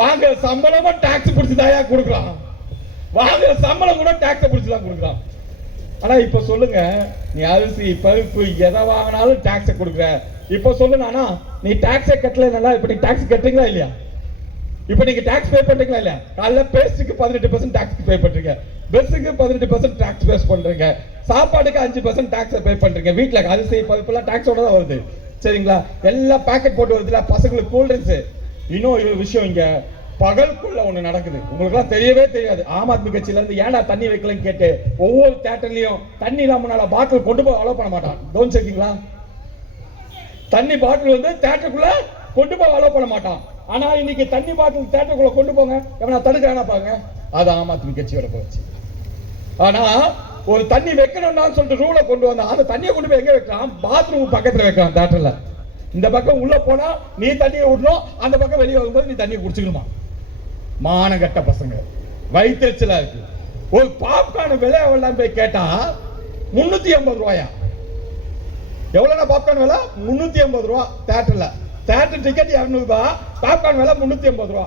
வாங்குற சம்பளமும் டாக்ஸ் பிடிச்சி தாயா கொடுக்குறான். வாங்குற சம்பளம் கூட டாக்ஸை பிடிச்சி தான் கொடுக்குறான். ஆனா இப்ப சொல்லுங்க, நீ அரிசி பருப்பு எதை வாங்கினாலும் டாக்ஸை கொடுக்குற. இப்ப சொல்லுனா நீ டாக்ஸை கட்டல, இப்ப நீ டாக்ஸ் கட்டுறீங்களா இல்லையா? இப்ப நீங்க டாக்ஸ் பே பண்றீங்களா இல்லையா? காலைல பேஸ்டுக்கு 18% டாக்ஸ் பே பண்றீங்க, பஸ்ஸுக்கு 18% டாக்ஸ் பே பண்றீங்க, சாப்பாடுக்கு 5% டாக்ஸ் பே பண்றீங்க. வீட்டுல அரிசி பருப்புலாம் டாக்ஸோட தான் வருது. சரிங்களா? எல்லாம் பேக்கெட் போட்டு வருதுல, பசங்களுக்கு கூல் ட்ரிங்க்ஸ். இன்னும் ஒரு விஷயம், இங்க பகலுக்குள்ள ஒண்ணு நடக்குது, உங்களுக்கு எல்லாம் தெரியவே தெரியாது. ஆம் ஆத்மி கட்சியில இருந்து ஏன்டா தண்ணி வைக்கலன்னு கேட்டு ஒவ்வொரு தியேட்டர்லயும் தண்ணி இல்லாம பாட்டில் கொண்டு போய் அலோவ் பண்ண மாட்டான். டோன்ட் செக்கிங்களா? தண்ணி பாட்டில் வந்து தியேட்டருக்குள்ள கொண்டு போய் அலோவ் பண்ண மாட்டான். ஆனா இன்னைக்கு தண்ணி பாட்டில் தியேட்டருக்குள்ள கொண்டு போங்க, எவனா தடுக்கிறானா பாருங்க. அது ஆம் ஆத்மி கட்சியோட போச்சு. ஆனா ஒரு தண்ணி வைக்கணும்னு சொல்லிட்டு ரூலை கொண்டு வந்தா, அந்த தண்ணியை கொண்டு போய் எங்க வைக்கலாம்? பாத்ரூம் பக்கத்துல வைக்கலாம். தியேட்டர்ல இந்த பக்கம் உள்ள போனா நீ தண்ணியை விடணும், அந்த பக்கம் வெளியே வரும்போது நீ தண்ணியை குடிச்சுக்கணுமா? மானகட்ட பசங்க, வயிற்றுச்சலா இருக்கு. ஒரு பாப்கார்ன் விலை எவ்வளவு போய் கேட்டா 380 ரூபாயா? எவ்வளவு பாப்கார்ன் விலை? 380 ரூபா. தியேட்டர்ல தியேட்டர் டிக்கெட் 200 ரூபாய், பாப்கார்ன் விலை 380 ரூபா.